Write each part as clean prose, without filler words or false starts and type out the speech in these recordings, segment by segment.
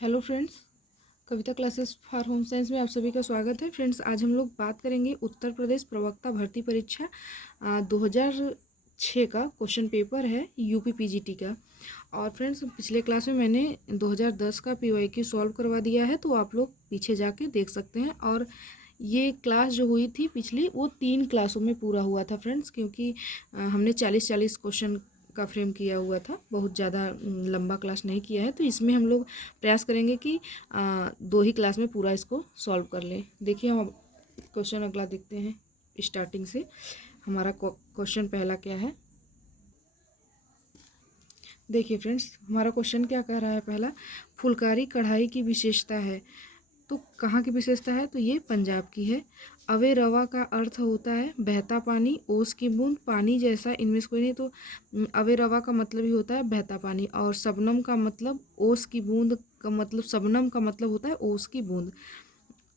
Hello friends, Kavita classes for home science में आप सभी का स्वागत है। फ्रेंड्स, आज हम लोग बात करेंगे उत्तर प्रदेश प्रवक्ता भर्ती परीक्षा 2006 का क्वेश्चन पेपर है यूपी पीजीटी का। और फ्रेंड्स, पिछले क्लास में मैंने 2010 का पीवाईक्यू सॉल्व करवा दिया है, तो आप लोग पीछे जाके देख सकते हैं। और ये क्लास जो हुई थी पिछली, वो 3 क्लासों में पूरा हुआ था फ्रेंड्स, क्योंकि हमने 40-40 क्वेश्चन का फ्रेम किया हुआ था, बहुत ज़्यादा लंबा क्लास नहीं किया है। तो इसमें हम लोग प्रयास करेंगे कि 2 ही क्लास में पूरा इसको सॉल्व कर लें। देखिए, हम क्वेश्चन अगला देखते हैं स्टार्टिंग से। हमारा क्वेश्चन पहला क्या है, देखिए फ्रेंड्स, हमारा क्वेश्चन क्या कह रहा है। पहला, फुलकारी कढ़ाई की विशेषता है। तो कहाँ की विशेषता है, तो ये पंजाब की है। अवे रवा का अर्थ होता है बहता पानी, ओस की बूंद, पानी जैसा, इनमें से कोई नहीं। तो अवे रवा का मतलब ही होता है बहता पानी, और शबनम का मतलब, ओस की बूंद का मतलब, शबनम का मतलब होता है ओस की बूंद।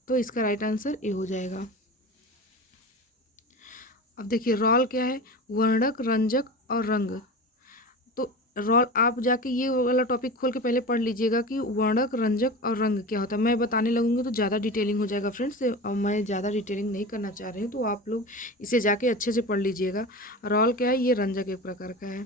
तो इसका राइट आंसर ए हो जाएगा। अब देखिए, रॉल क्या है, वर्णक, रंजक और रंग। तो रॉल, आप जाके ये वाला टॉपिक खोल के पहले पढ़ लीजिएगा कि वर्णक, रंजक और रंग क्या होता है। मैं बताने लगूंगी तो ज़्यादा डिटेलिंग हो जाएगा फ्रेंड्स, और मैं ज़्यादा डिटेलिंग नहीं करना चाह रही हूँ, तो आप लोग इसे जाके अच्छे से पढ़ लीजिएगा। रॉल क्या है, ये रंजक एक प्रकार का है।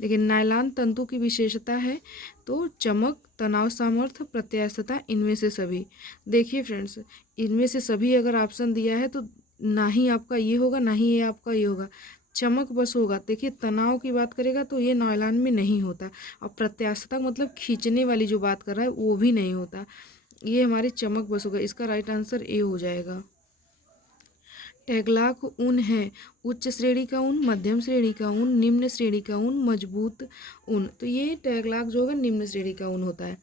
देखिए, नायलॉन तंतु की विशेषता है, तो चमक, तनाव सामर्थ्य, प्रत्यास्थता, इनमें से सभी। देखिए फ्रेंड्स, इनमें से सभी अगर ऑप्शन दिया है तो ना ही आपका ये होगा, ना ही ये आपका ये होगा, चमक बस होगा। देखिए, तनाव की बात करेगा तो ये नायलॉन में नहीं होता, और प्रत्यास्थता मतलब खींचने वाली जो बात कर रहा है वो भी नहीं होता। ये हमारी चमक बस होगा। इसका राइट आंसर ए हो जाएगा। टैगलाक ऊन है, उच्च श्रेणी का ऊन, मध्यम श्रेणी का ऊन, निम्न श्रेणी का ऊन, मजबूत ऊन। तो ये टैगलाक जो होगा निम्न श्रेणी का ऊन होता है।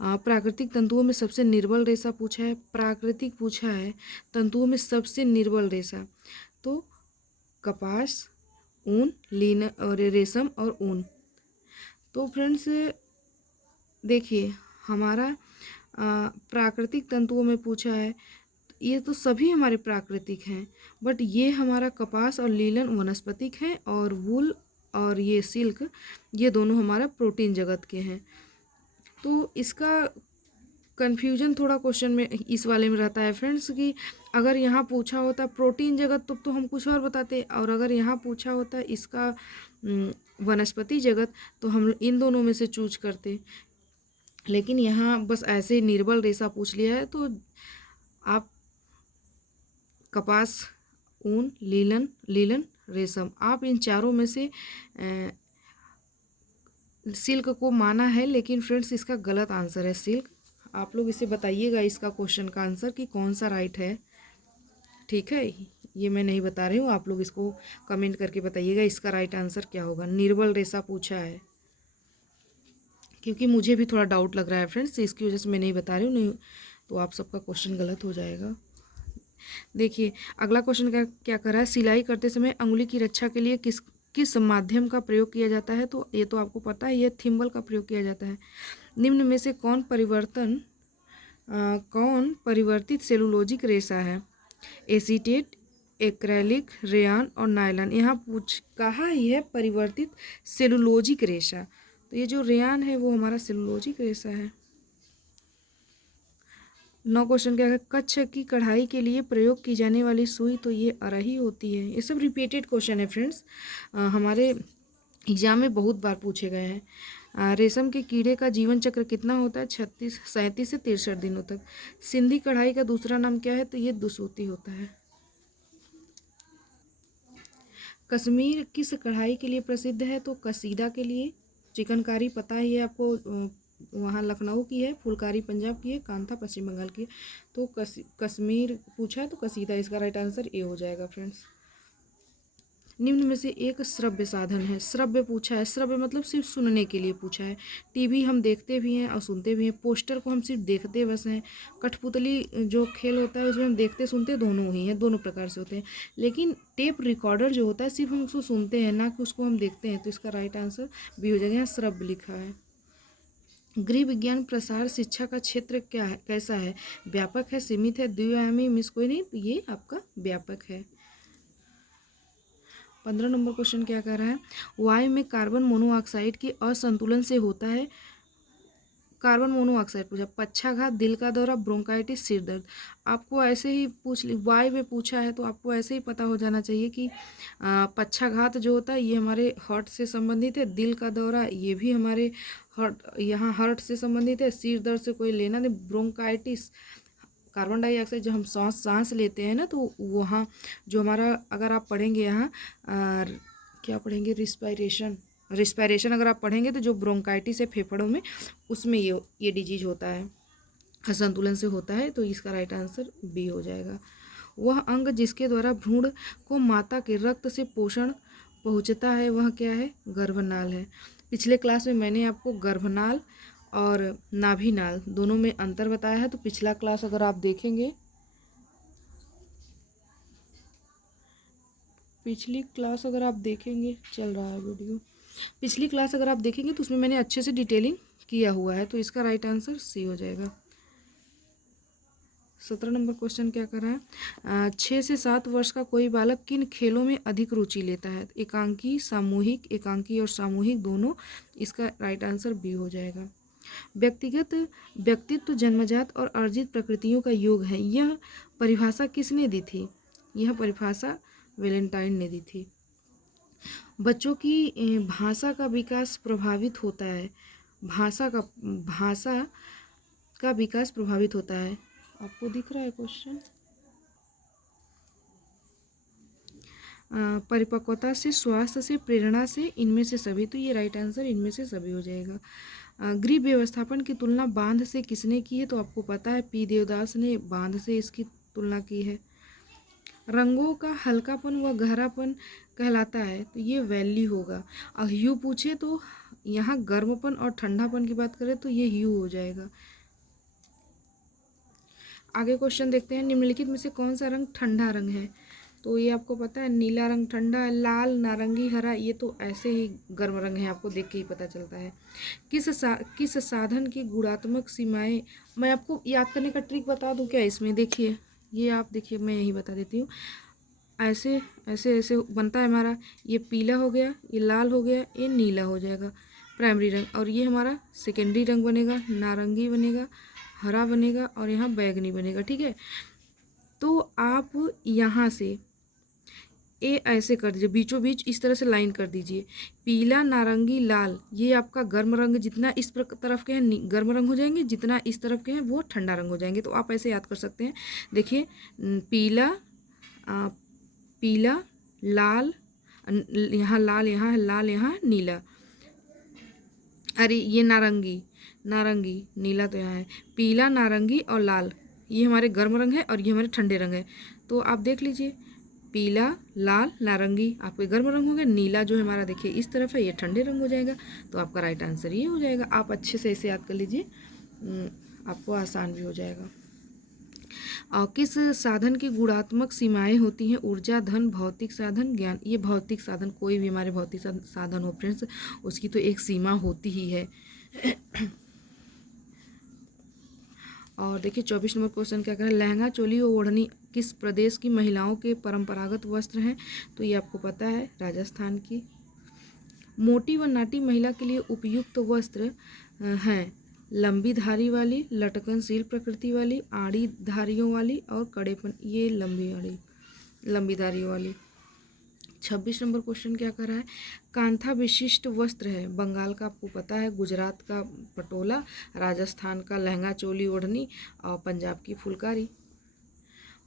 प्राकृतिक तंतुओं में सबसे निर्बल रेशा पूछा है, प्राकृतिक पूछा है, तंतुओं में सबसे निर्बल रेशा। तो कपास, ऊन, लीन और रेशम और ऊन। तो फ्रेंड्स, देखिए, हमारा प्राकृतिक तंतुओं में पूछा है, ये तो सभी हमारे प्राकृतिक हैं, बट ये हमारा कपास और लीलन वनस्पतिक हैं, और वूल और ये सिल्क, ये दोनों हमारा प्रोटीन जगत के हैं। तो इसका कन्फ्यूजन थोड़ा क्वेश्चन में इस वाले में रहता है फ्रेंड्स, कि अगर यहाँ पूछा होता प्रोटीन जगत तो हम कुछ और बताते, और अगर यहाँ पूछा होता इसका वनस्पति जगत तो हम इन दोनों में से चूज करते। लेकिन यहाँ बस ऐसे निर्बल रेशा पूछ लिया है, तो आप कपास, ऊन, लीलन, रेशम, आप इन चारों में से सिल्क को माना है, लेकिन फ्रेंड्स इसका गलत आंसर है सिल्क। आप लोग इसे बताइएगा इसका क्वेश्चन का आंसर कि कौन सा राइट है। ठीक है, ये मैं नहीं बता रही हूँ, आप लोग इसको कमेंट करके बताइएगा इसका राइट आंसर क्या होगा। निर्बल रेशा पूछा है, क्योंकि मुझे भी थोड़ा डाउट लग रहा है फ्रेंड्स, इसकी वजह से मैं नहीं बता रही हूँ, नहीं तो आप सबका क्वेश्चन गलत हो जाएगा। देखिए, अगला क्वेश्चन क्या क्या कर रहा है, सिलाई करते समय अंगुली की रक्षा के लिए किस किस माध्यम का प्रयोग किया जाता है। तो ये तो आपको पता है, ये थिम्बल का प्रयोग किया जाता है। निम्न में से कौन परिवर्तित सेलुलोजिक रेशा है, एसीटेट, एक्रेलिक, रेयान और नायलॉन। यहाँ कहा ही है परिवर्तित सेलुलोजिक रेशा, तो ये जो रेयान है वो हमारा सेलुलोजिक रेशा है। 9 क्वेश्चन क्या है, कच्छ की कढ़ाई के लिए प्रयोग की जाने वाली सुई, तो ये अरही होती है। ये सब रिपीटेड क्वेश्चन है फ्रेंड्स, हमारे एग्जाम में बहुत बार पूछे गए हैं। रेशम के कीड़े का जीवन चक्र कितना होता है, 37 से 63 दिनों तक। सिंधी कढ़ाई का दूसरा नाम क्या है, तो ये दुसूती होता है। कश्मीर किस कढ़ाई के लिए प्रसिद्ध है, तो कसीदा के लिए। चिकनकारी पता ही है आपको, वहाँ लखनऊ की है, फुलकारी पंजाब की है, कांथा पश्चिम बंगाल की है। तो कश्मीर पूछा है तो कसीदा, इसका राइट आंसर ए हो जाएगा फ्रेंड्स। निम्न में से एक श्रव्य साधन है, श्रव्य पूछा है, श्रव्य मतलब सिर्फ सुनने के लिए पूछा है। टीवी हम देखते भी हैं और सुनते भी हैं, पोस्टर को हम सिर्फ देखते बस हैं। कठपुतली जो खेल होता है उसमें हम देखते सुनते दोनों ही हैं, दोनों प्रकार से होते हैं। लेकिन टेप रिकॉर्डर जो होता है सिर्फ हम उसको सुनते हैं, ना कि उसको हम देखते हैं। तो इसका राइट आंसर बी हो जाएगा, यहाँ श्रव्य लिखा है। गृह विज्ञान प्रसार शिक्षा का क्षेत्र क्या है, कैसा है, व्यापक है, सीमित है, द्विआयामी, मिस कोई नहीं, तो ये आपका व्यापक है। 15 नंबर क्वेश्चन क्या कह रहा है, वायु में कार्बन मोनोऑक्साइड के असंतुलन से होता है, कार्बन मोनोऑक्साइड पूछा, पक्षाघात, दिल का दौरा, ब्रोंकाइटिस, सिर दर्द। आपको ऐसे ही पूछ ली, वाई में पूछा है तो आपको ऐसे ही पता हो जाना चाहिए कि पक्षाघात जो होता है ये हमारे हार्ट से संबंधित है, दिल का दौरा ये भी हमारे हार्ट से संबंधित है, सिर दर्द से कोई लेना नहीं, ब्रोंकाइटिस कार्बन डाइऑक्साइड जब हम सांस लेते हैं ना तो वहाँ जो हमारा, अगर आप पढ़ेंगे यहाँ क्या पढ़ेंगे, रिस्पायरेशन अगर आप पढ़ेंगे तो जो ब्रोंकाइटिस है फेफड़ों में, उसमें ये डिजीज होता है, असंतुलन से होता है। तो इसका राइट आंसर बी हो जाएगा। वह अंग जिसके द्वारा भ्रूण को माता के रक्त से पोषण पहुँचता है वह क्या है, गर्भनाल है। पिछले क्लास में मैंने आपको गर्भनाल और नाभिनाल दोनों में अंतर बताया है, तो पिछला क्लास अगर आप देखेंगे, चल रहा है वीडियो, पिछली क्लास अगर आप देखेंगे तो उसमें मैंने अच्छे से डिटेलिंग किया हुआ है, तो इसका राइट आंसर सी हो जाएगा। 17 नंबर क्वेश्चन क्या कर रहा है, 6 से 7 वर्ष का कोई बालक किन खेलों में अधिक रुचि लेता है, एकांकी और सामूहिक दोनों, इसका राइट आंसर बी हो जाएगा। व्यक्तित्व जन्मजात और अर्जित प्रकृतियों का योग है, यह परिभाषा किसने दी थी, यह परिभाषा वैलेंटाइन ने दी थी। बच्चों की भाषा का विकास प्रभावित होता है, भाषा का विकास प्रभावित होता है, आपको दिख रहा है क्वेश्चन, परिपक्वता से, स्वास्थ्य से, प्रेरणा से, इनमें से सभी, तो ये राइट आंसर इनमें से सभी हो जाएगा। गृह व्यवस्थापन की तुलना बांध से किसने की है, तो आपको पता है पी देवदास ने बांध से इसकी तुलना की है। रंगों का हल्कापन व गहरापन कहलाता है, तो ये वैली होगा। और ह्यू पूछे तो यहाँ गर्मपन और ठंडापन की बात करें तो ये ह्यू हो जाएगा। आगे क्वेश्चन देखते हैं, निम्नलिखित में से कौन सा रंग ठंडा रंग है, तो ये आपको पता है नीला रंग ठंडा है, लाल, नारंगी, हरा ये तो ऐसे ही गर्म रंग है, आपको देख के ही पता चलता है। किस साधन की गुणात्मक सीमाएं, मैं आपको याद करने का ट्रिक बता दूं क्या इसमें, देखिए ये आप देखिए, मैं यही बता देती हूँ, ऐसे ऐसे ऐसे बनता है हमारा, ये पीला हो गया, ये लाल हो गया, ये नीला हो जाएगा प्राइमरी रंग, और ये हमारा सेकेंडरी रंग बनेगा, नारंगी बनेगा, हरा बनेगा और यहाँ बैगनी बनेगा, ठीक है। तो आप यहाँ से ए ऐसे कर दीजिए, बीचों बीच इस तरह से लाइन कर दीजिए, पीला, नारंगी, लाल, ये आपका गर्म रंग, जितना इस तरफ के हैं गर्म रंग हो जाएंगे, जितना इस तरफ के हैं वो ठंडा रंग हो जाएंगे। तो आप ऐसे याद कर सकते हैं, देखिए पीला, पीला, लाल, यहाँ लाल, यहाँ लाल, यहाँ नीला, अरे ये नारंगी, नीला तो यहाँ है, पीला, नारंगी और लाल ये हमारे गर्म रंग है और ये हमारे ठंडे रंग है। तो आप देख लीजिए, पीला, लाल, नारंगी आपके गर्म रंग हो गए, नीला जो है हमारा देखिए इस तरफ है, ये ठंडे रंग हो जाएगा। तो आपका राइट आंसर ये हो जाएगा। आप अच्छे से इसे याद कर लीजिए, आपको आसान भी हो जाएगा। और किस साधन की गुणात्मक सीमाएं होती हैं, ऊर्जा, धन, भौतिक साधन, ज्ञान। ये भौतिक साधन, कोई भी हमारे भौतिक साधन हो फ्रेंड्स, उसकी तो एक सीमा होती ही है। और देखिए 24 नंबर क्वेश्चन क्या कह रहा है, लहंगा, चोली और ओढ़नी किस प्रदेश की महिलाओं के परंपरागत वस्त्र हैं, तो ये आपको पता है राजस्थान की। मोटी व नाटी महिला के लिए उपयुक्त वस्त्र हैं लंबी धारी वाली, लटकनशील प्रकृति वाली, आड़ी धारियों वाली और कड़ेपन, ये लंबी धारियों वाली। 26 नंबर क्वेश्चन क्या कर रहा है, कांथा विशिष्ट वस्त्र है, बंगाल का आपको पता है, गुजरात का पटोला, राजस्थान का लहंगा, चोली, ओढ़नी और पंजाब की फुलकारी।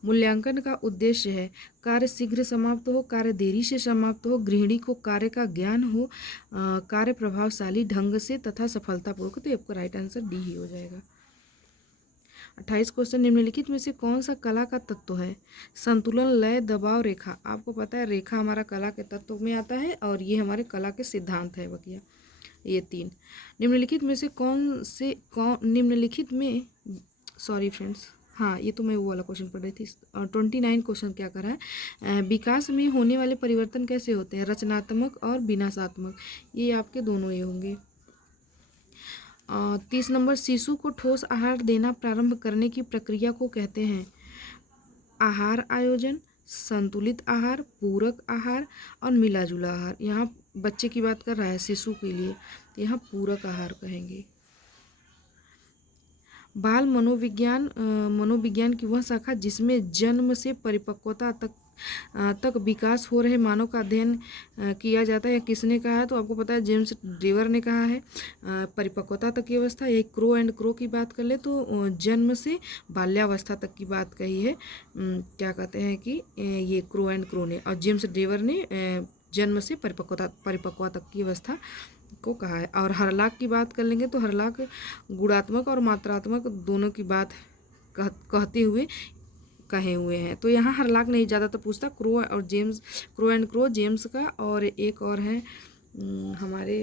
मूल्यांकन का उद्देश्य है कार्य शीघ्र समाप्त हो, कार्य देरी से समाप्त हो, गृहिणी को कार्य का ज्ञान हो, कार्य प्रभावशाली ढंग से तथा सफलतापूर्वक। तो आपका राइट आंसर डी ही हो जाएगा। 28 क्वेश्चन, निम्नलिखित में से कौन सा कला का तत्व है, संतुलन, लय, दबाव, रेखा। आपको पता है रेखा हमारा कला के तत्व में आता है और ये हमारे कला के सिद्धांत है बकिया, ये 3। निम्नलिखित में से निम्नलिखित में सॉरी फ्रेंड्स, हाँ ये तो मैं वो वाला क्वेश्चन पढ़ रही थी। 29 क्वेश्चन क्या कर रहा है, विकास में होने वाले परिवर्तन कैसे होते हैं, रचनात्मक और विनाशात्मक। ये आपके दोनों ये होंगे। 30 नंबर, शिशु को ठोस आहार देना प्रारंभ करने की प्रक्रिया को कहते हैं आहार आयोजन, संतुलित आहार, पूरक आहार और मिला जुला आहार। यहाँ बच्चे की बात कर रहा है शिशु के लिए, यहाँ पूरक आहार कहेंगे। बाल मनोविज्ञान मनोविज्ञान की वह शाखा जिसमें जन्म से परिपक्वता तक विकास हो रहे मानव का अध्ययन किया जाता है। किसने कहा है? तो आपको पता है जेम्स ड्रीवर ने कहा है। परिपक्वता तक की अवस्था, ये क्रो एंड क्रो की बात कर ले तो जन्म से बाल्यावस्था तक की बात कही है। क्या कहते हैं कि ये क्रो एंड क्रो ने, और जेम्स ड्रीवर ने जन्म से परिपक्वता तक की अवस्था को कहा है। और हरलाक की बात कर लेंगे तो हरलाक गुणात्मक और मात्रात्मक दोनों की बात कहते हुए कहे हुए हैं। तो यहाँ हरलाक नहीं ज़्यादातर पूछता, क्रो एंड क्रो जेम्स का, और एक और है हमारे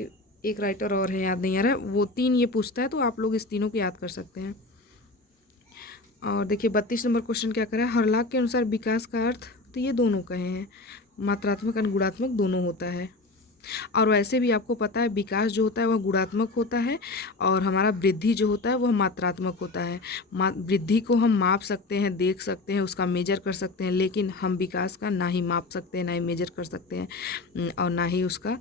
एक राइटर और है, याद नहीं आ रहा है, वो तीन ये पूछता है। तो आप लोग इस तीनों को याद कर सकते हैं। और देखिए 32 नंबर क्वेश्चन क्या करा है? हरलाक के अनुसार विकास का अर्थ, तो ये दोनों कहे हैं, मात्रात्मक और गुणात्मक दोनों होता है। और वैसे भी आपको पता है विकास जो होता है वह गुणात्मक होता है, और हमारा वृद्धि जो होता है वह मात्रात्मक होता है। वृद्धि को हम माप सकते हैं, देख सकते हैं, उसका मेजर कर सकते हैं, लेकिन हम विकास का ना ही माप सकते हैं, ना ही मेजर कर सकते हैं, और ना ही उसका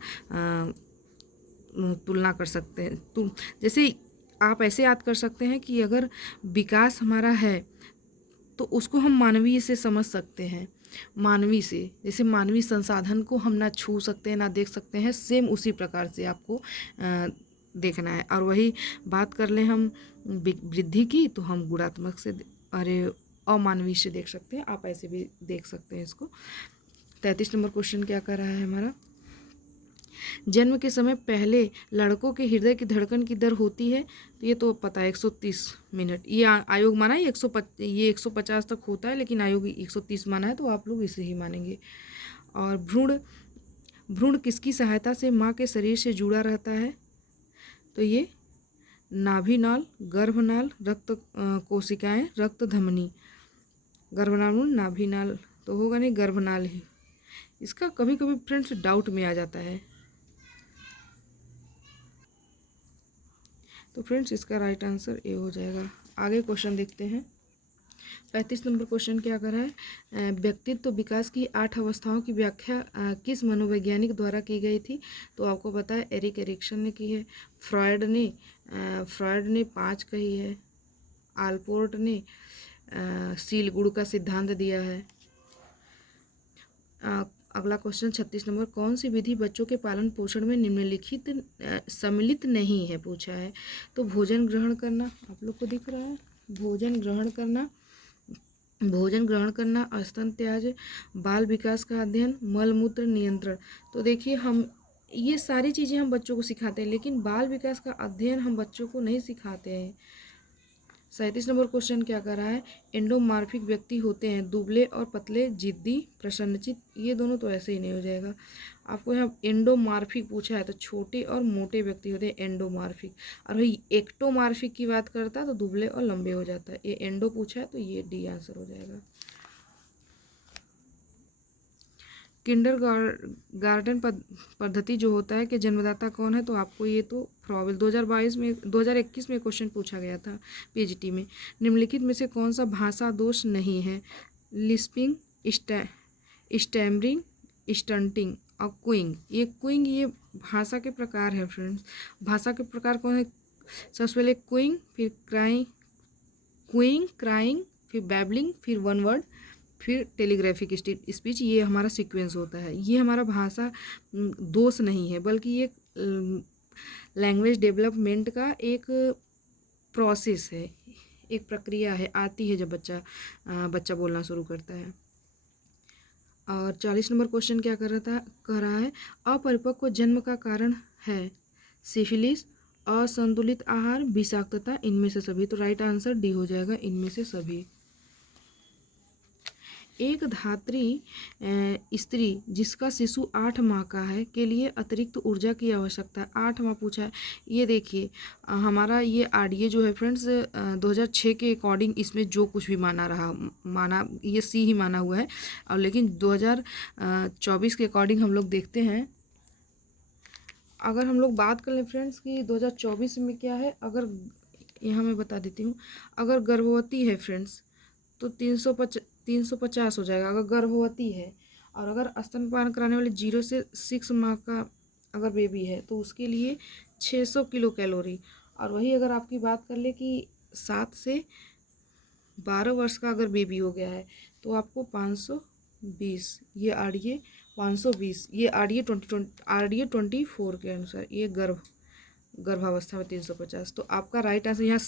तुलना कर सकते हैं। तो जैसे आप ऐसे याद कर सकते हैं कि अगर विकास हमारा है तो उसको हम मानवीय से समझ सकते हैं, मानवीय से, जैसे मानवीय संसाधन को हम ना छू सकते हैं ना देख सकते हैं, सेम उसी प्रकार से आपको देखना है। और वही बात कर लें हम वृद्धि की, तो हम गुणात्मक से अमानवीय से देख सकते हैं, आप ऐसे भी देख सकते हैं इसको। 33 नंबर क्वेश्चन क्या कर रहा है हमारा? जन्म के समय पहले लड़कों के हृदय की धड़कन की दर होती है, तो ये तो पता है 130 मिनट। ये आयोग माना है 150 तक होता है, लेकिन आयोग 130 माना है, तो आप लोग इसे ही मानेंगे। और भ्रूण किसकी सहायता से माँ के शरीर से जुड़ा रहता है? तो ये नाभिनाल, गर्भनाल, रक्त कोशिकाएं, रक्त धमनी। गर्भनाल नाभिनाल तो होगा नहीं, गर्भनाल ही। इसका कभी कभी फ्रेंड्स डाउट में आ जाता है। तो फ्रेंड्स इसका राइट आंसर ए हो जाएगा। आगे क्वेश्चन देखते हैं। 35 नंबर क्वेश्चन क्या कर रहा है? व्यक्तित्व विकास की 8 अवस्थाओं की व्याख्या किस मनोवैज्ञानिक द्वारा की गई थी? तो आपको पता है एरिक एरिक्सन ने की है, फ्रॉयड ने 5 कही है, आलपोर्ट ने सील गुड़ का सिद्धांत दिया है। अगला क्वेश्चन 36 नंबर, कौन सी विधि बच्चों के पालन पोषण में निम्नलिखित सम्मिलित नहीं है? पूछा है। तो भोजन ग्रहण करना, आप लोग को दिख रहा है, भोजन ग्रहण करना, स्तन त्याज, बाल विकास का अध्ययन, मल मूत्र नियंत्रण। तो देखिए हम ये सारी चीज़ें हम बच्चों को सिखाते हैं, लेकिन बाल विकास का अध्ययन हम बच्चों को नहीं सिखाते हैं। 37 नंबर क्वेश्चन क्या कर रहा है? एंडोमार्फिक व्यक्ति होते हैं दुबले और पतले, जिद्दी, प्रसन्नचित। ये दोनों तो ऐसे ही नहीं हो जाएगा। आपको यहाँ एंडोमार्फिक पूछा है तो छोटे और मोटे व्यक्ति होते हैं एंडोमार्फिक। और वही एक्टोमार्फिक की बात करता है तो दुबले और लंबे हो जाता है। ये एंडो पूछा है तो ये डी आंसर हो जाएगा। किंडरगार्टन पद्धति जो होता है कि जन्मदाता कौन है? तो आपको ये तो फ्रॉवेल 2021 में क्वेश्चन पूछा गया था पीजीटी में। निम्नलिखित में से कौन सा भाषा दोष नहीं है? लिस्पिंग, स्टैमरिंग, स्टंटिंग और क्विंग। ये भाषा के प्रकार है फ्रेंड्स। भाषा के प्रकार कौन है? सबसे पहले क्विंग, फिर क्राइंग, फिर बैबलिंग, फिर वन वर्ड, फिर टेलीग्राफिक स्पीच। ये हमारा सीक्वेंस होता है। ये हमारा भाषा दोष नहीं है, बल्कि ये लैंग्वेज डेवलपमेंट का एक प्रोसेस है, एक प्रक्रिया है, आती है जब बच्चा बोलना शुरू करता है। और 40 नंबर क्वेश्चन क्या कह रहा है? अपरिपक्व जन्म का कारण है सिफिलिस, असंतुलित आहार, विषाक्तता, इनमें से सभी। तो राइट आंसर डी हो जाएगा, इनमें से सभी। एक धात्री स्त्री जिसका शिशु 8 माह का है के लिए अतिरिक्त ऊर्जा की आवश्यकता है। 8 माह पूछा है। ये देखिए हमारा ये आरडीए जो है फ्रेंड्स 2006 के अकॉर्डिंग इसमें जो कुछ भी माना ये सी ही माना हुआ है। और लेकिन 2024 के अकॉर्डिंग हम लोग देखते हैं, अगर हम लोग बात कर लें फ्रेंड्स कि 2024 में क्या है, अगर यहाँ मैं बता देती हूँ, अगर गर्भवती है फ्रेंड्स तो 350 हो जाएगा अगर गर्भवती है। और अगर स्तनपान कराने वाले 0 से 6 माह का अगर बेबी है तो उसके लिए 600 किलो कैलोरी। और वही अगर आपकी बात कर ले कि 7 से 12 वर्ष का अगर बेबी हो गया है तो आपको 520, ये RDA 520, ये RDA 24 के अनुसार ये गर्भावस्था में 350। तो आपका राइट आंसर यहाँ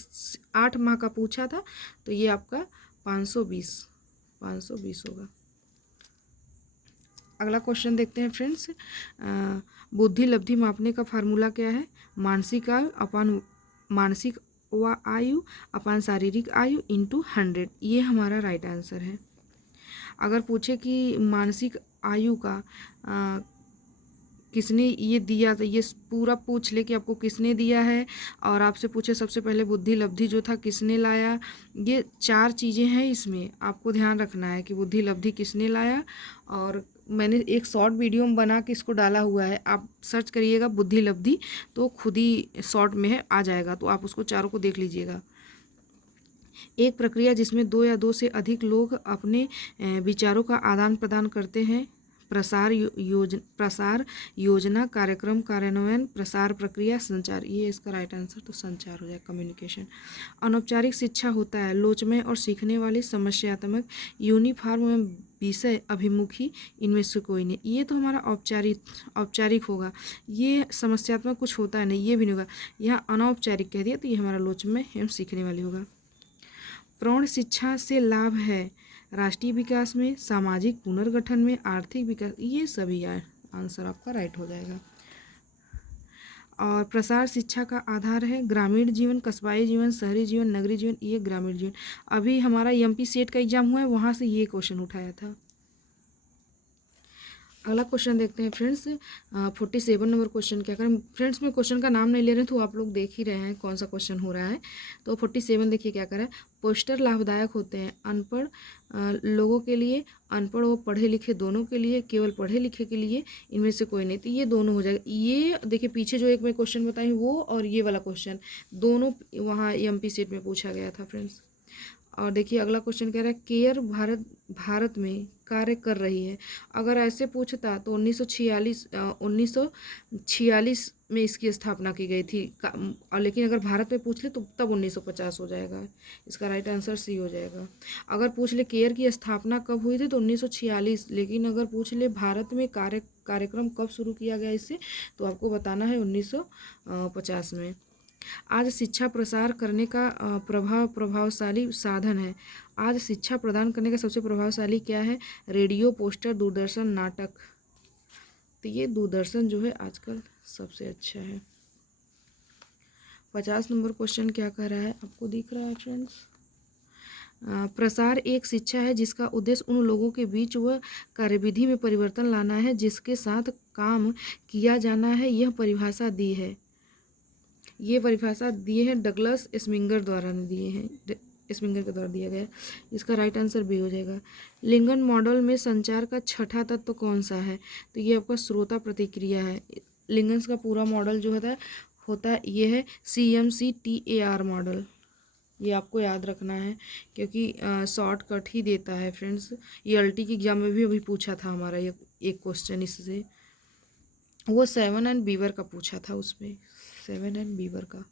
8 माह का पूछा था तो ये आपका 520 होगा। अगला क्वेश्चन देखते हैं फ्रेंड्स। बुद्धि लब्धि मापने का फार्मूला क्या है? मानसिक आयु अपान शारीरिक आयु इंटू 100, ये हमारा राइट आंसर है। अगर पूछे कि मानसिक आयु का किसने ये दिया, तो ये पूरा पूछ ले कि आपको किसने दिया है, और आपसे पूछे सबसे पहले बुद्धि लब्धि जो था किसने लाया। ये 4 चीज़ें हैं, इसमें आपको ध्यान रखना है कि बुद्धि लब्धि किसने लाया। और मैंने एक शॉर्ट वीडियो में बना के इसको डाला हुआ है, आप सर्च करिएगा बुद्धि लब्धि तो खुद ही शॉर्ट में है आ जाएगा, तो आप उसको चारों को देख लीजिएगा। एक प्रक्रिया जिसमें 2 या 2 से अधिक लोग अपने विचारों का आदान प्रदान करते हैं। प्रसार योजना, कार्यक्रम कार्यान्वयन, प्रसार प्रक्रिया, संचार, ये इसका राइट आंसर तो संचार हो जाएगा, कम्युनिकेशन। अनौपचारिक शिक्षा होता है लोचमय और सीखने वाली, समस्यात्मक, यूनिफॉर्म एवं विषय अभिमुखी, इनमें से कोई नहीं। ये तो हमारा औपचारिक होगा, ये समस्यात्मक कुछ होता है नहीं, ये भी नहीं होगा। यहाँ अनौपचारिक कह दिया तो ये हमारा लोचमय एवं सीखने वाली होगा। प्रौढ़ शिक्षा से लाभ है राष्ट्रीय विकास में, सामाजिक पुनर्गठन में, आर्थिक विकास, ये सभी आंसर आपका राइट हो जाएगा। और प्रसार शिक्षा का आधार है ग्रामीण जीवन, कस्बाई जीवन, शहरी जीवन, नगरीय जीवन, ये ग्रामीण जीवन। अभी हमारा MP सेट का एग्जाम हुआ है, वहाँ से ये क्वेश्चन उठाया था। अगला क्वेश्चन देखते हैं फ्रेंड्स। 47 नंबर क्वेश्चन क्या करें फ्रेंड्स, मैं क्वेश्चन का नाम नहीं ले रहे हैं तो आप लोग देख ही रहे हैं कौन सा क्वेश्चन हो रहा है। तो 47 देखिए क्या करें। पोस्टर लाभदायक होते हैं अनपढ़ लोगों के लिए, अनपढ़ व पढ़े लिखे दोनों के लिए, केवल पढ़े लिखे के लिए, इनमें से कोई नहीं। तो ये दोनों हो जाएगा। ये देखिए पीछे जो एक मैं क्वेश्चन बताई वो और ये वाला क्वेश्चन दोनों वहाँ MP सेट में पूछा गया था फ्रेंड्स। और देखिए अगला क्वेश्चन कह रहा है केयर भारत में कार्य कर रही है। अगर ऐसे पूछता तो 1946 में इसकी स्थापना की गई थी, और लेकिन अगर भारत में पूछ ले तो तब 1950 हो जाएगा। इसका राइट आंसर C हो जाएगा। अगर पूछ ले केयर की स्थापना कब हुई थी तो 1946, लेकिन अगर पूछ ले भारत में कार्यक्रम कब शुरू किया गया इससे, तो आपको बताना है 1950 में। आज शिक्षा प्रसार करने का प्रभावशाली साधन है। आज शिक्षा प्रदान करने का सबसे प्रभावशाली क्या है? रेडियो, पोस्टर, दूरदर्शन, नाटक। तो ये दूरदर्शन जो है आजकल सबसे अच्छा है। 50 नंबर क्वेश्चन क्या कह रहा है, आपको दिख रहा है फ्रेंड्स। प्रसार एक शिक्षा है जिसका उद्देश्य उन लोगों के बीच व कार्यविधि में परिवर्तन लाना है जिसके साथ काम किया जाना है। यह परिभाषा दी है, ये परिभाषा दिए हैं डगलस स्मिंगर द्वारा दिए हैं, स्मिंगर के द्वारा दिया गया। इसका राइट आंसर B हो जाएगा। लिंगन मॉडल में संचार का छठा तत्व कौन सा है? तो ये आपका श्रोता प्रतिक्रिया है। लिंगन्स का पूरा मॉडल जो होता है ये है CMCTAR मॉडल। ये आपको याद रखना है क्योंकि शॉर्टकट ही देता है फ्रेंड्स। ये LT के एग्जाम में भी अभी पूछा था हमारा ये एक क्वेश्चन, इससे वो 7 एंड बीवर का पूछा था, उसमें 7 एंड बीवर का।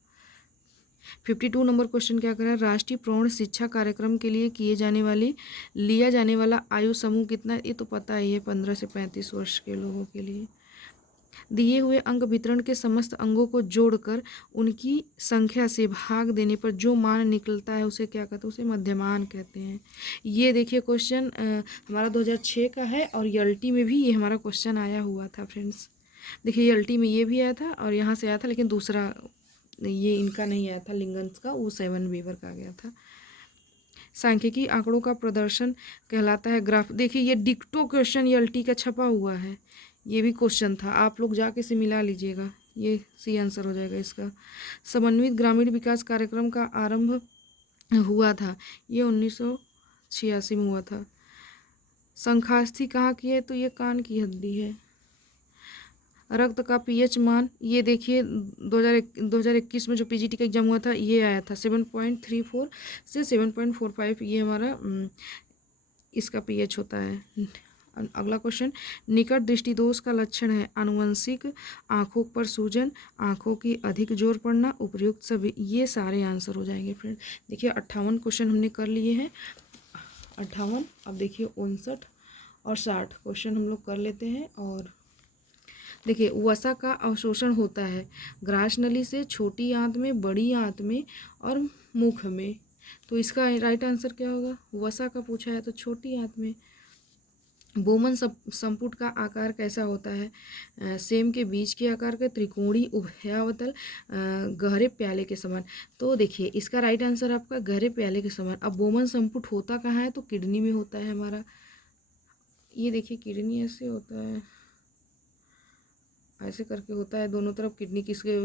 52 नंबर क्वेश्चन क्या कर रहा है। राष्ट्रीय प्रौढ़ शिक्षा कार्यक्रम के लिए लिया जाने वाला आयु समूह कितना है? ये तो पता ही है, 15 से 35 वर्ष के लोगों के लिए। दिए हुए अंक वितरण के समस्त अंगों को जोड़कर उनकी संख्या से भाग देने पर जो मान निकलता है उसे क्या कहते हैं? उसे मध्यमान कहते हैं। ये देखिए क्वेश्चन हमारा 2006 का है और LT में भी ये हमारा क्वेश्चन आया हुआ था फ्रेंड्स। देखिए LT में ये भी आया था और यहाँ से आया था, लेकिन दूसरा ये इनका नहीं आया था, लिंगन्स का, वो 7 बीवर का गया था। सांख्यिकी आंकड़ों का प्रदर्शन कहलाता है ग्राफ। देखिए ये डिक्टो क्वेश्चन LT का छपा हुआ है, ये भी क्वेश्चन था, आप लोग जाके से मिला लीजिएगा, ये C आंसर हो जाएगा इसका। समन्वित ग्रामीण विकास कार्यक्रम का आरंभ हुआ था, ये 1986 में हुआ था। संखास्थी कहाँ की है? तो ये कान की हड्डी है। रक्त का pH मान, ये देखिए 2021 में जो PGT का एग्जाम हुआ था ये आया था 7.34 से 7.45, ये हमारा इसका pH होता है। अगला क्वेश्चन, निकट दृष्टि दोष का लक्षण है आनुवंशिक, आँखों पर सूजन, आँखों की अधिक जोर पड़ना, उपर्युक्त सभी। ये सारे आंसर हो जाएंगे फ्रेंड। देखिए 58 क्वेश्चन हमने कर लिए हैं, 58। अब देखिए 59 और 60 क्वेश्चन हम लोग कर लेते हैं। और देखिए वसा का अवशोषण होता है ग्रास नली से छोटी आंत में, बड़ी आंत में और मुख में। तो इसका राइट आंसर क्या होगा? वसा का पूछा है तो छोटी आंत में। बोमन संपुट का आकार कैसा होता है? सेम के बीज के आकार का, त्रिकोणी, उभयावतल, गहरे प्याले के समान। तो देखिए इसका राइट आंसर आपका गहरे प्याले के समान। अब बोमन संपुट होता कहाँ है? तो किडनी में होता है हमारा। ये देखिए किडनी ऐसे होता है, ऐसे करके होता है दोनों तरफ किडनी। किसके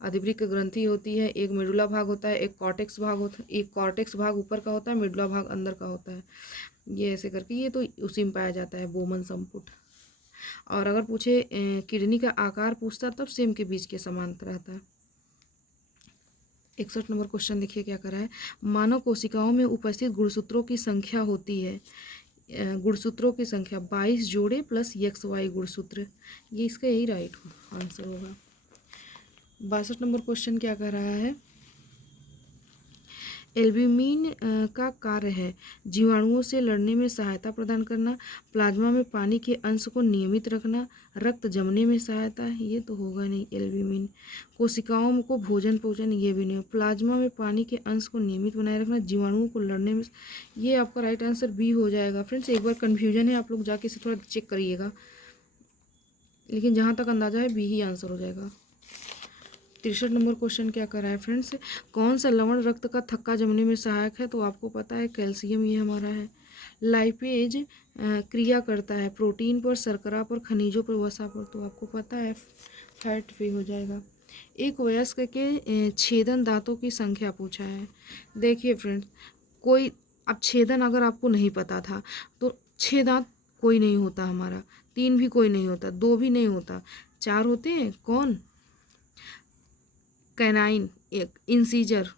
अधिवृक्क ग्रंथि होती है, एक मेडुला भाग होता है, एक कॉर्टेक्स भाग होता है। एक कॉर्टेक्स भाग ऊपर का होता है, मेडुला भाग अंदर का होता है। ये ऐसे करके, ये तो उसी में पाया जाता है बोमन संपुट। और अगर पूछे किडनी का आकार पूछता तब सेम के बीज के समान रहता है। 61 नंबर क्वेश्चन देखिए क्या करा है। मानव कोशिकाओं में उपस्थित गुणसूत्रों की संख्या होती है, गुणसूत्रों की संख्या 22 जोड़े प्लस XY गुणसूत्र। ये इसका यही राइट आंसर होगा। 62 नंबर क्वेश्चन क्या कर रहा है? एल्ब्यूमिन का कार्य है जीवाणुओं से लड़ने में सहायता प्रदान करना, प्लाज्मा में पानी के अंश को नियमित रखना, रक्त जमने में सहायता। ये तो होगा नहीं एल्ब्यूमिन। कोशिकाओं को भोजन पोषण, ये भी नहीं। प्लाज्मा में पानी के अंश को नियमित बनाए रखना, जीवाणुओं को लड़ने में, ये आपका राइट आंसर बी हो जाएगा। फ्रेंड्स एक बार कन्फ्यूजन है, आप लोग जाके इसे थोड़ा चेक करिएगा, लेकिन जहाँ तक अंदाजा है बी ही आंसर हो जाएगा। 63 नंबर क्वेश्चन क्या कर रहा है फ्रेंड्स? कौन सा लवण रक्त का थक्का जमने में सहायक है? तो आपको पता है कैल्शियम ये हमारा है। लाइपेज क्रिया करता है प्रोटीन पर, शर्करा पर, खनिजों पर, वसा पर। तो आपको पता है फैट भी हो जाएगा। एक वयस्क के छेदन दांतों की संख्या पूछा है। देखिए फ्रेंड्स, कोई अब छेदन अगर आपको नहीं पता था तो 6 दांत कोई नहीं होता हमारा, 3 भी कोई नहीं होता, 2 भी नहीं होता, 4 होते हैं। कौन? कैनाइन, एक इंसीजर,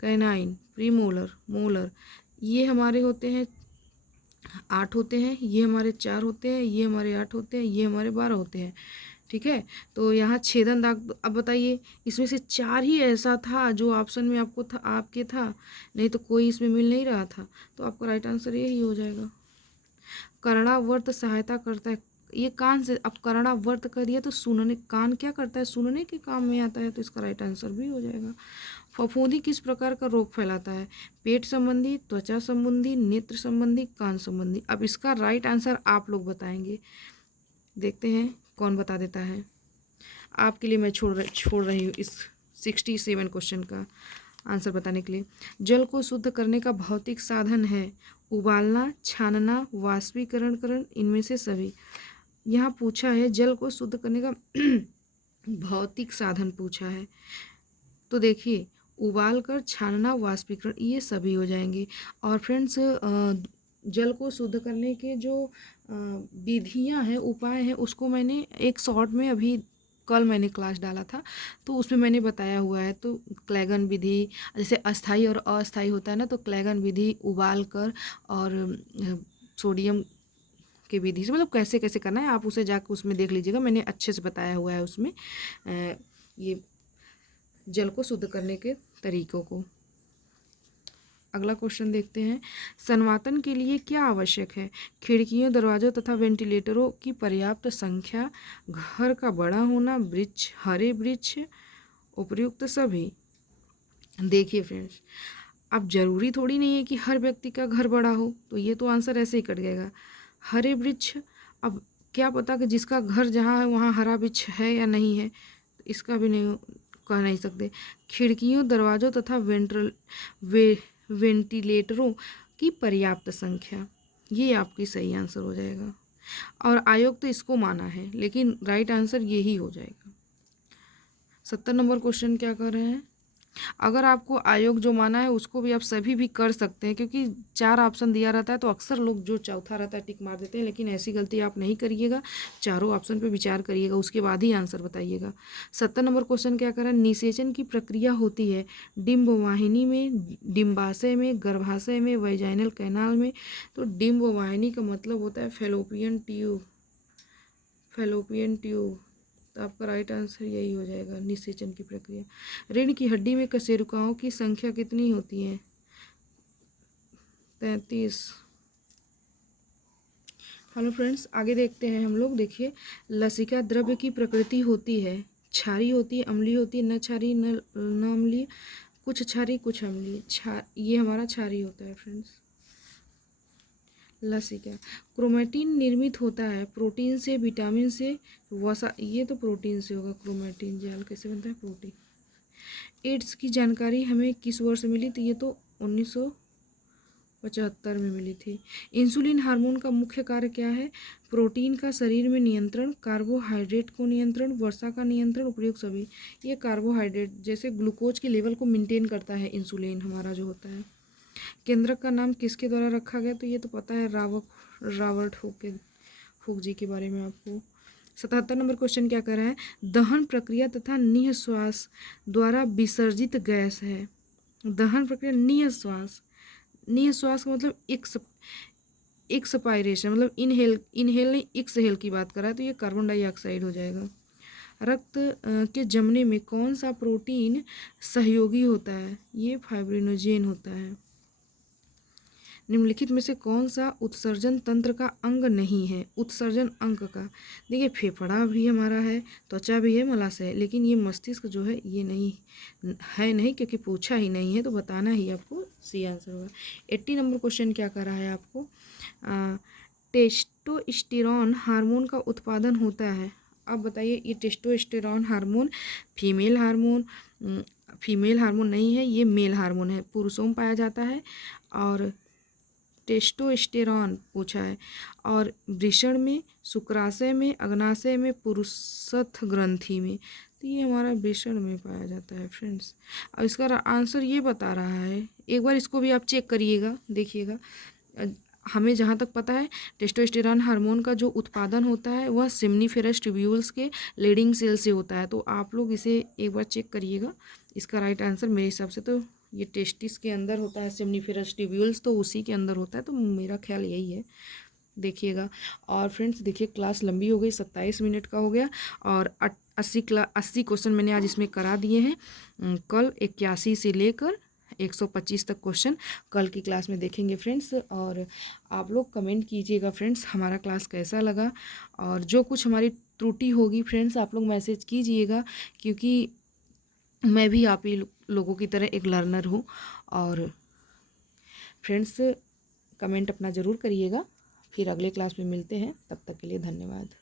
कैनाइन, प्रीमोलर, मोलर, ये हमारे होते हैं 8 होते हैं, ये हमारे 4 होते हैं, ये हमारे 8 होते हैं, ये हमारे 12 होते हैं। ठीक है, तो यहाँ छेदन दाग, अब बताइए इसमें से 4 ही ऐसा था जो ऑप्शन में आपको था, आपके था, नहीं तो कोई इसमें मिल नहीं रहा था। तो आपका राइट आंसर यही हो जाएगा। कर्णावर्त सहायता करता है, ये कान से, अब कर्णावर्त कर दिया तो सुनने, कान क्या करता है? सुनने के काम में आता है। तो इसका राइट आंसर भी हो जाएगा। फफूंदी किस प्रकार का रोग फैलाता है? पेट संबंधी, त्वचा संबंधी, नेत्र संबंधी, कान संबंधी। अब इसका राइट आंसर आप लोग बताएंगे, देखते हैं कौन बता देता है। आपके लिए मैं छोड़ रही हूँ इस 67 क्वेश्चन का आंसर बताने के लिए। जल को शुद्ध करने का भौतिक साधन है उबालना, छानना, वाष्पीकरण, इनमें से सभी। यहाँ पूछा है जल को शुद्ध करने का भौतिक साधन पूछा है, तो देखिए उबाल कर, छानना, वाष्पीकरण, ये सभी हो जाएंगे। और फ्रेंड्स जल को शुद्ध करने के जो विधियाँ हैं, उपाय हैं, उसको मैंने एक शॉर्ट में अभी कल मैंने क्लास डाला था, तो उसमें मैंने बताया हुआ है। तो क्लैगन विधि, जैसे अस्थाई और अस्थाई होता है ना, तो क्लैगन विधि उबाल कर और सोडियम के विधि से, मतलब कैसे कैसे करना है आप उसे जाकर उसमें देख लीजिएगा, मैंने अच्छे से बताया हुआ है उसमें ये जल को शुद्ध करने के तरीकों को। अगला क्वेश्चन देखते हैं। संवातन के लिए क्या आवश्यक है? खिड़कियों, दरवाजों तथा वेंटिलेटरों की पर्याप्त संख्या, घर का बड़ा होना, वृक्ष, हरे वृक्ष, उपयुक्त सभी। देखिए फ्रेंड्स, अब जरूरी थोड़ी नहीं है कि हर व्यक्ति का घर बड़ा हो, तो ये तो आंसर ऐसे ही कट जाएगा। हरे वृक्ष, अब क्या पता कि जिसका घर जहाँ है वहाँ हरा वृक्ष है या नहीं है, तो इसका भी नहीं कह नहीं सकते। खिड़कियों, दरवाजों तथा वेंटिलेटरों की पर्याप्त संख्या, ये आपकी सही आंसर हो जाएगा। और आयोग तो इसको माना है, लेकिन राइट आंसर यही हो जाएगा। 70 नंबर क्वेश्चन क्या कर रहे हैं? अगर आपको आयोग जो माना है उसको भी आप सभी भी कर सकते हैं, क्योंकि 4 ऑप्शन दिया रहता है तो अक्सर लोग जो चौथा रहता है टिक मार देते हैं, लेकिन ऐसी गलती आप नहीं करिएगा। चारों ऑप्शन पे विचार करिएगा, उसके बाद ही आंसर बताइएगा। 70 नंबर क्वेश्चन क्या करें, निषेचन की प्रक्रिया होती है डिम्ब वाहिनी में, डिम्बाशय में, गर्भाशय में, वैजाइनल कैनाल में। तो डिम्ब वाहिनी का मतलब होता है फैलोपियन ट्यूब, फैलोपियन ट्यूब। तो आपका राइट आंसर यही हो जाएगा, निषेचन की प्रक्रिया। रीढ़ की हड्डी में कशेरुकाओं की संख्या कितनी होती है? 33। हेलो फ्रेंड्स, आगे देखते हैं हम लोग। देखिए, लसिका द्रव्य की प्रकृति होती है क्षारीय होती है, अम्लीय होती है, न क्षारीय न अम्लीय, कुछ क्षारीय कुछ अम्लीय। ये हमारा क्षारीय होता है फ्रेंड्स। लसिका। क्रोमैटिन निर्मित होता है प्रोटीन से, विटामिन से, वसा। ये तो प्रोटीन से होगा, क्रोमैटिन जाल कैसे बनता है? प्रोटीन। एड्स की जानकारी हमें किस वर्ष मिली? तो ये तो 1975 में मिली थी। इंसुलिन हार्मोन का मुख्य कार्य क्या है? प्रोटीन का शरीर में नियंत्रण, कार्बोहाइड्रेट को नियंत्रण, वसा का नियंत्रण, उपयुक्त सभी। ये कार्बोहाइड्रेट जैसे ग्लूकोज के लेवल को मेंटेन करता है इंसुलिन हमारा जो होता है। केंद्रक का नाम किसके द्वारा रखा गया? तो ये तो पता है, रॉबर्ट हुक जी के बारे में आपको। 77 नंबर क्वेश्चन क्या कर रहा है, दहन प्रक्रिया तथा निःश्वास द्वारा विसर्जित गैस है। दहन प्रक्रिया, निःश्वास। निःश्वास का मतलब एक्सपायरेशन, मतलब इनहेल नहीं, एक्सहेल की बात कर रहा है, तो ये कार्बन डाइऑक्साइड हो जाएगा। रक्त के जमने में कौन सा प्रोटीन सहयोगी होता है? ये फाइब्रिनोजेन होता है। निम्नलिखित में से कौन सा उत्सर्जन तंत्र का अंग नहीं है? उत्सर्जन अंग का, देखिए फेफड़ा भी हमारा है, त्वचा भी है, मलाशय है, लेकिन ये मस्तिष्क जो है ये नहीं है, नहीं, क्योंकि पूछा ही नहीं है तो बताना ही आपको सी आंसर होगा। 80 नंबर क्वेश्चन क्या कर रहा है आपको, टेस्टोस्टेरोन हार्मोन का उत्पादन होता है। अब बताइए, ये टेस्टोस्टेरोन हार्मोन फीमेल हार्मोन नहीं है, ये मेल हार्मोन है, पुरुषों में पाया जाता है। और टेस्टोस्टेरॉन पूछा है, और वृषण में, शुक्राशय में, अग्नाशय में, पुरुषस्थ ग्रंथि में। तो ये हमारा वृषण में पाया जाता है फ्रेंड्स। और इसका आंसर ये बता रहा है, एक बार इसको भी आप चेक करिएगा, देखिएगा। हमें जहाँ तक पता है, टेस्टोस्टेरॉन हार्मोन का जो उत्पादन होता है वह सेमनीफेरस ट्यूब्यूल्स के लीडिंग सेल से होता है। तो आप लोग इसे एक बार चेक करिएगा। इसका राइट आंसर मेरे हिसाब से तो ये टेस्टिस के अंदर होता है, सेमनीफेरस ट्यूब्यूल्स तो उसी के अंदर होता है, तो मेरा ख्याल यही है, देखिएगा। और फ्रेंड्स देखिए, क्लास लंबी हो गई, 27 मिनट का हो गया, और 80 क्वेश्चन मैंने आज इसमें करा दिए हैं। कल 81 से लेकर 125 तक क्वेश्चन कल की क्लास में देखेंगे फ्रेंड्स। और आप लोग कमेंट कीजिएगा फ्रेंड्स, हमारा क्लास कैसा लगा, और जो कुछ हमारी त्रुटि होगी फ्रेंड्स आप लोग मैसेज कीजिएगा, क्योंकि मैं भी आप ही लोगों की तरह एक लर्नर हूँ। और फ्रेंड्स कमेंट अपना ज़रूर करिएगा। फिर अगले क्लास में मिलते हैं, तब तक के लिए धन्यवाद।